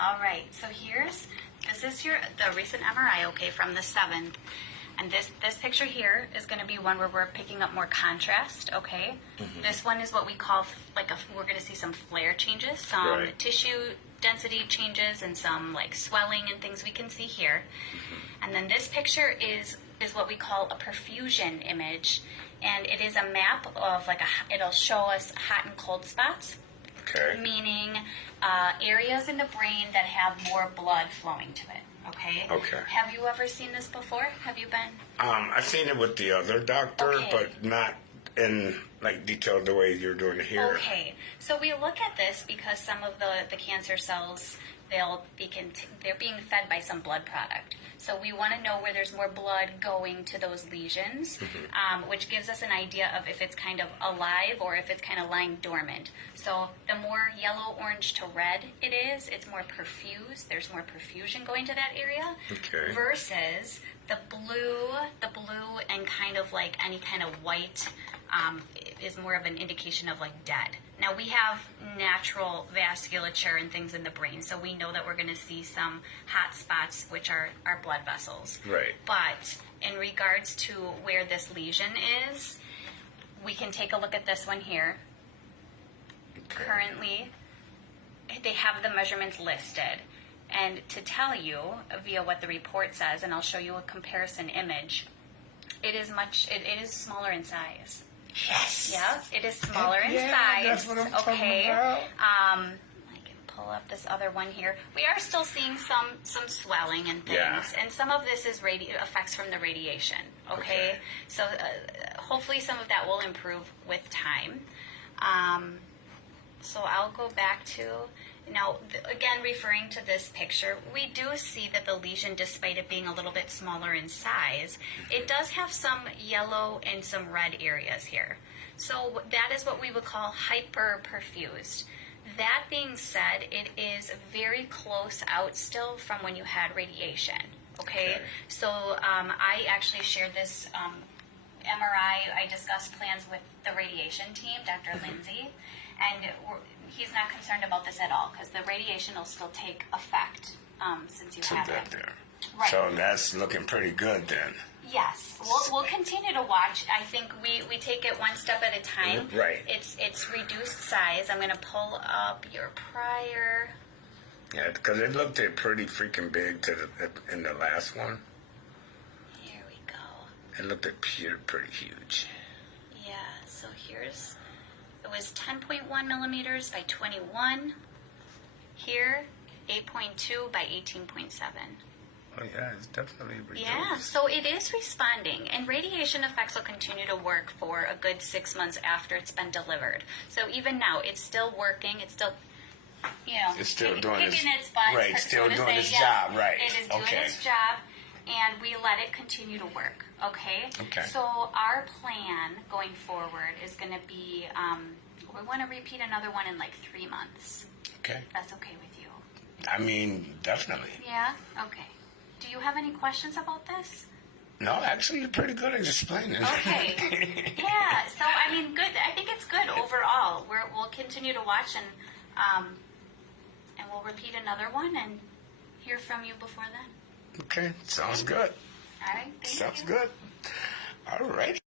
All right, so this is the recent MRI, okay, from the 7th. And this picture here is going to be one where we're picking up more contrast, okay? Mm-hmm. This one is what we call, we're going to see some flare changes, some tissue density changes, and some like swelling and things we can see here. Mm-hmm. And then this picture is what we call a perfusion image. And it is a map of it'll show us hot and cold spots. Okay. Meaning areas in the brain that have more blood flowing to it. Okay. Okay. Have you ever seen this before? Have you been? I've seen it with the other doctor, Okay. but not in detail the way you're doing it here. Okay. So we look at this because some of the cancer cells they're being fed by some blood product. So we want to know where there's more blood going to those lesions, which gives us an idea of if it's kind of alive or if it's kind of lying dormant. So the more yellow, orange to red it is, it's more perfused. There's more perfusion going to that area. Okay. Versus the blue and kind of like any kind of white is more of an indication of like dead. Now we have natural vasculature and things in the brain, so we know that we're going to see some hot spots, which are our blood vessels. Right. But in regards to where this lesion is, we can take a look at this one here. Okay. Currently, they have the measurements listed. And to tell you via what the report says, and I'll show you a comparison image, it is smaller in size. Yes. Yeah, it is smaller in size. That's what I'm talking about. I can pull up this other one here. We are still seeing some swelling and things, and some of this is effects from the radiation. Okay. So hopefully some of that will improve with time. So I'll go back to. Now, again, referring to this picture, we do see that the lesion, despite it being a little bit smaller in size, it does have some yellow and some red areas here. So that is what we would call hyperperfused. That being said, it is very close out still from when you had radiation. Okay? So I actually shared this MRI. I discussed plans with the radiation team, Dr. Lindsay, and he's not concerned about this at all because the radiation will still take effect since you have it. There. Right. So that's looking pretty good then. Yes, we'll continue to watch. I think we take it one step at a time. Right. It's reduced size. I'm going to pull up your prior. Yeah, because it looked pretty freaking big in the last one. Here we go. It looked pretty huge. Yeah. So it was 10.1 millimeters by 21. Here, 8.2 by 18.7. Oh yeah, it's definitely reduced. Yeah, so it is responding, and radiation effects will continue to work for a good 6 months after it's been delivered. So even now, it's still working. It's still, it's still kicking its butt. Right, still doing its yes, job. Right. It is doing its job, and we let it continue to work. Okay. Okay. So our plan going forward is going to be, we want to repeat another one in like 3 months. Okay. That's okay with you? I mean, definitely. Yeah. Okay. Do you have any questions about this? No, actually, you're pretty good at explaining. Okay. Yeah. So I mean, good. I think it's good overall. We'll continue to watch and we'll repeat another one and hear from you before then. Okay. Sounds good. All right. Thank you. Sounds good. All right.